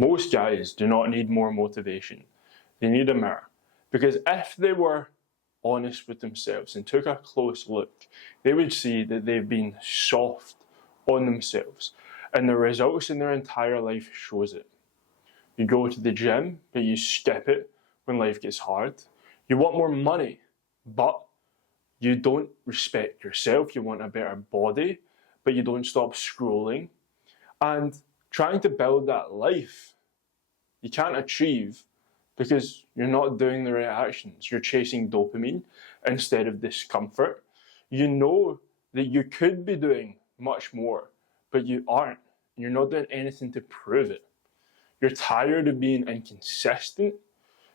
Most guys do not need more motivation. They need a mirror. Because if they were honest with themselves and took a close look, they would see that they've been soft on themselves. And the results in their entire life shows it. You go to the gym, but you skip it when life gets hard. You want more money, but you don't respect yourself. You want a better body, but you don't stop scrolling. And trying to build that life, you can't achieve because you're not doing the right actions. You're chasing dopamine instead of discomfort. You know that you could be doing much more, but you aren't. You're not doing anything to prove it. You're tired of being inconsistent.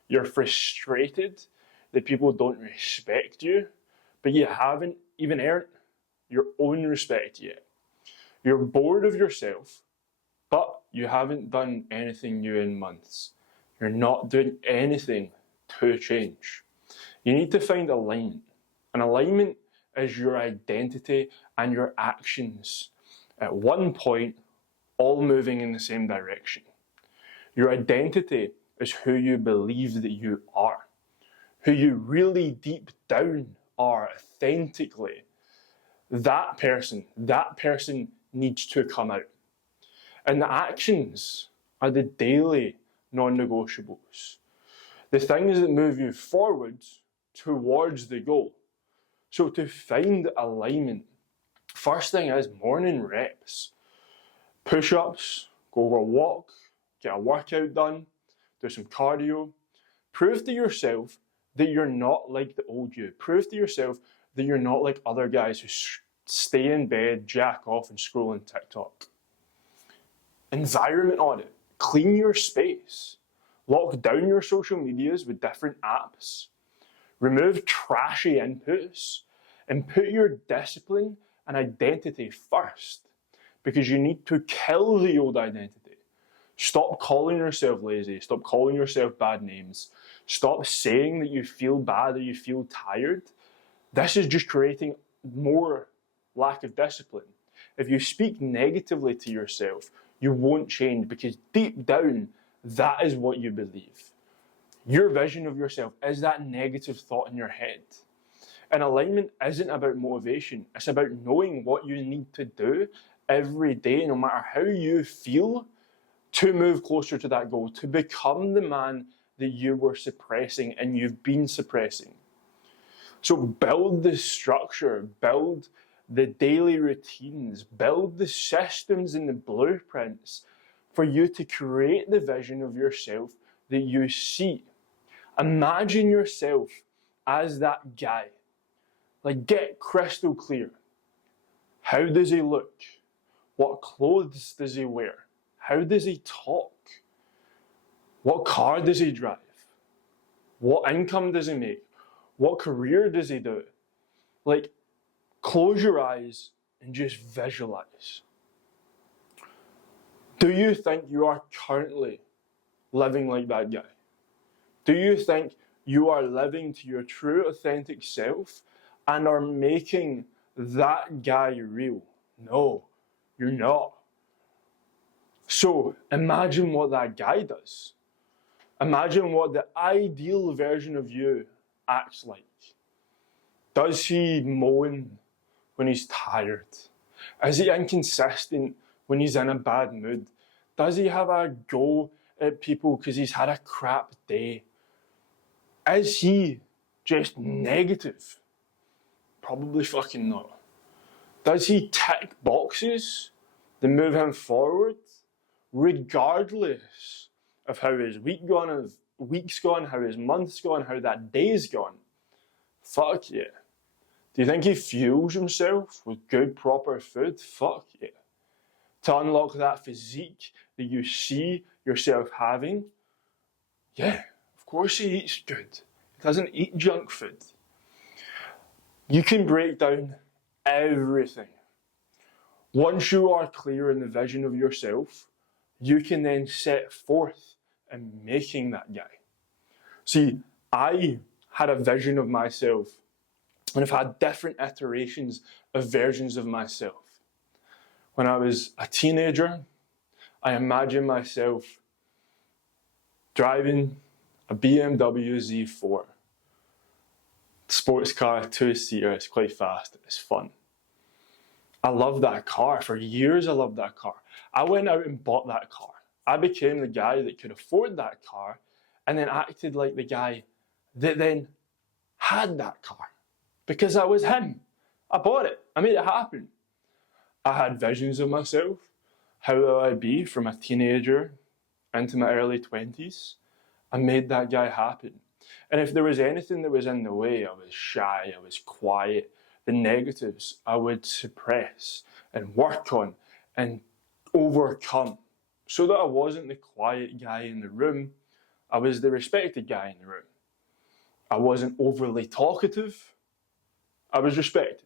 You're frustrated that people don't respect you, but you haven't even earned your own respect yet. You're bored of yourself, but you haven't done anything new in months. You're not doing anything to change. You need to find alignment. And alignment is your identity and your actions at one point all moving in the same direction. Your identity is who you believe that you are, who you really deep down are authentically. That person needs to come out. And the actions are the daily non-negotiables, the things that move you forward towards the goal. So to find alignment, first thing is morning reps. Push-ups, go for a walk, get a workout done, do some cardio. Prove to yourself that you're not like the old you. Prove to yourself that you're not like other guys who stay in bed, jack off and scroll on TikTok. Environment audit. Clean your space. Lock down your social medias with different apps. Remove trashy inputs and put your discipline and identity first, because you need to kill the old identity. Stop calling yourself lazy. Stop calling yourself bad names. Stop saying that you feel bad or you feel tired. This is just creating more lack of discipline. If you speak negatively to yourself, you won't change, because deep down, that is what you believe. Your vision of yourself is that negative thought in your head. And alignment isn't about motivation. It's about knowing what you need to do every day, no matter how you feel, to move closer to that goal, to become the man that you were suppressing and you've been suppressing. So build the structure, build the daily routines, build the systems and the blueprints for you to create the vision of yourself that you see. Imagine yourself as that guy. Like, get crystal clear. How does he look? What clothes does he wear? How does he talk? What car does he drive? What income does he make? What career does he do? Like, close your eyes and just visualize. Do you think you are currently living like that guy? Do you think you are living to your true, authentic self and are making that guy real? No, you're not. So imagine what that guy does. Imagine what the ideal version of you acts like. Does he moan when he's tired? Is he inconsistent when he's in a bad mood? Does he have a go at people because he's had a crap day? Is he just negative? Probably fucking not. Does he tick boxes that move him forward, regardless of how his week's gone, how his month's gone, how that day's gone? Fuck yeah. Do you think he fuels himself with good, proper food? Fuck yeah. To unlock that physique that you see yourself having? Yeah, of course he eats good. He doesn't eat junk food. You can break down everything. Once you are clear in the vision of yourself, you can then set forth in making that guy. See, I had a vision of myself, and I've had different iterations of versions of myself. When I was a teenager, I imagined myself driving a BMW Z4. Sports car, 2-seater, it's quite fast, it's fun. I love that car. For years I loved that car. I went out and bought that car. I became the guy that could afford that car and then acted like the guy that then had that car. Because I was him. I bought it. I made it happen. I had visions of myself. How will I be from a teenager into my early 20s? I made that guy happen. And if there was anything that was in the way, I was shy, I was quiet. The negatives I would suppress and work on and overcome so that I wasn't the quiet guy in the room. I was the respected guy in the room. I wasn't overly talkative. I was respected.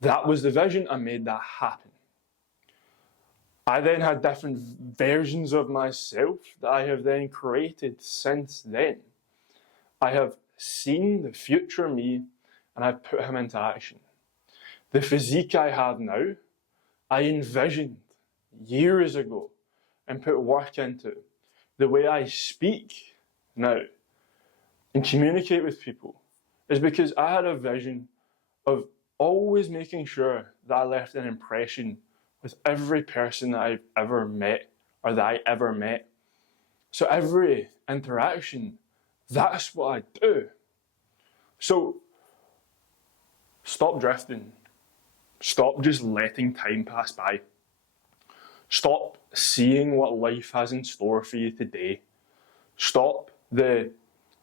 That was the vision. I made that happen. I then had different versions of myself that I have then created since then. I have seen the future me and I've put him into action. The physique I have now, I envisioned years ago and put work into. The way I speak now and communicate with people is because I had a vision of always making sure that I left an impression with every person that I've ever met or that I ever met. So every interaction, that's what I do. So stop drifting. Stop just letting time pass by. Stop seeing what life has in store for you today. Stop the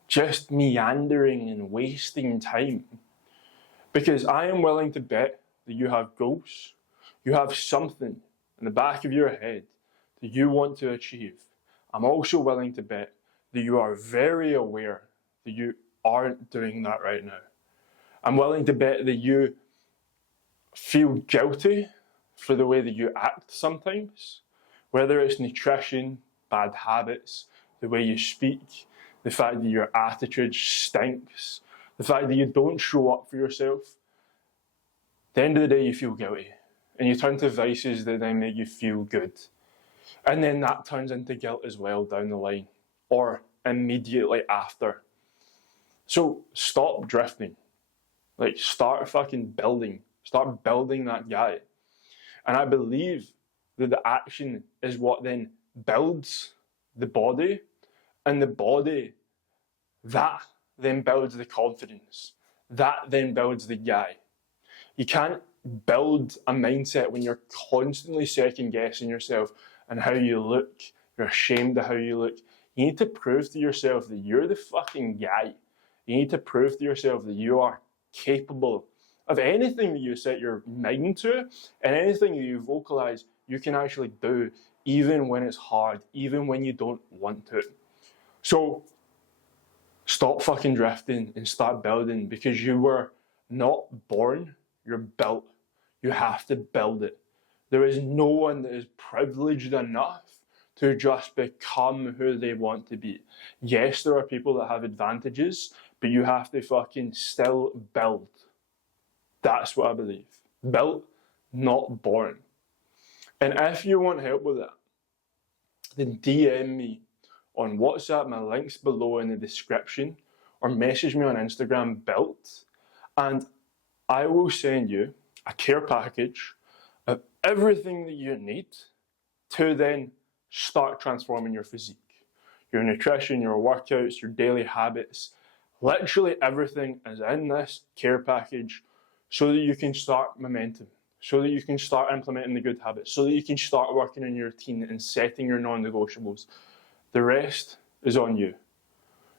just meandering and wasting time. Because I am willing to bet that you have goals. You have something in the back of your head that you want to achieve. I'm also willing to bet that you are very aware that you aren't doing that right now. I'm willing to bet that you feel guilty for the way that you act sometimes, whether it's nutrition, bad habits, the way you speak, the fact that your attitude stinks, the fact that you don't show up for yourself. At the end of the day, you feel guilty. And you turn to vices that then make you feel good. And then that turns into guilt as well down the line, or immediately after. So stop drifting. Like, start fucking building. Start building that guy. And I believe that the action is what then builds the body, and the body, that then builds the confidence. That then builds the guy. You can't build a mindset when you're constantly second guessing yourself and how you look. You're ashamed of how you look. You need to prove to yourself that you're the fucking guy. You need to prove to yourself that you are capable of anything that you set your mind to, and anything that you vocalize, you can actually do, even when it's hard, even when you don't want to. So stop fucking drifting and start building, because you were not born, you're built. You have to build it. There is no one that is privileged enough to just become who they want to be. Yes, there are people that have advantages, but you have to fucking still build. That's what I believe. Built, not born. And if you want help with that, then DM me on WhatsApp. My link's below in the description, or message me on Instagram, built, and I will send you a care package of everything that you need to then start transforming your physique, your nutrition, your workouts, your daily habits. Literally everything is in this care package so that you can start momentum, so that you can start implementing the good habits, so that you can start working on your routine and setting your non-negotiables. The rest is on you.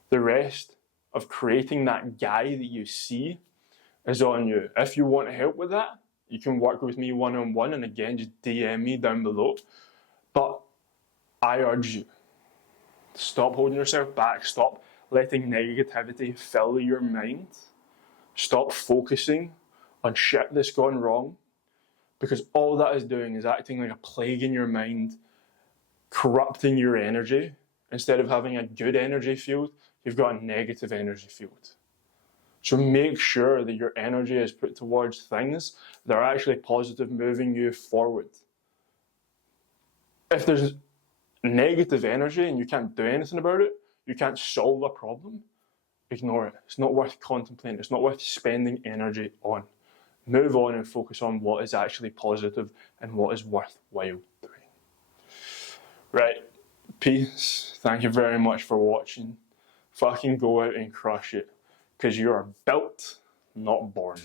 The rest of creating that guy that you see is on you. If you want help with that, you can work with me one-on-one, and again, just DM me down below. But I urge you, stop holding yourself back. Stop letting negativity fill your mind. Stop focusing on shit that's gone wrong, because all that is doing is acting like a plague in your mind, corrupting your energy. Instead of having a good energy field, you've got a negative energy field. So make sure that your energy is put towards things that are actually positive, moving you forward. If there's negative energy and you can't do anything about it, you can't solve a problem, ignore it. It's not worth contemplating. It's not worth spending energy on. Move on and focus on what is actually positive and what is worthwhile doing. Right. Peace. Thank you very much for watching. Fucking go out and crush it. Because you are built, not born.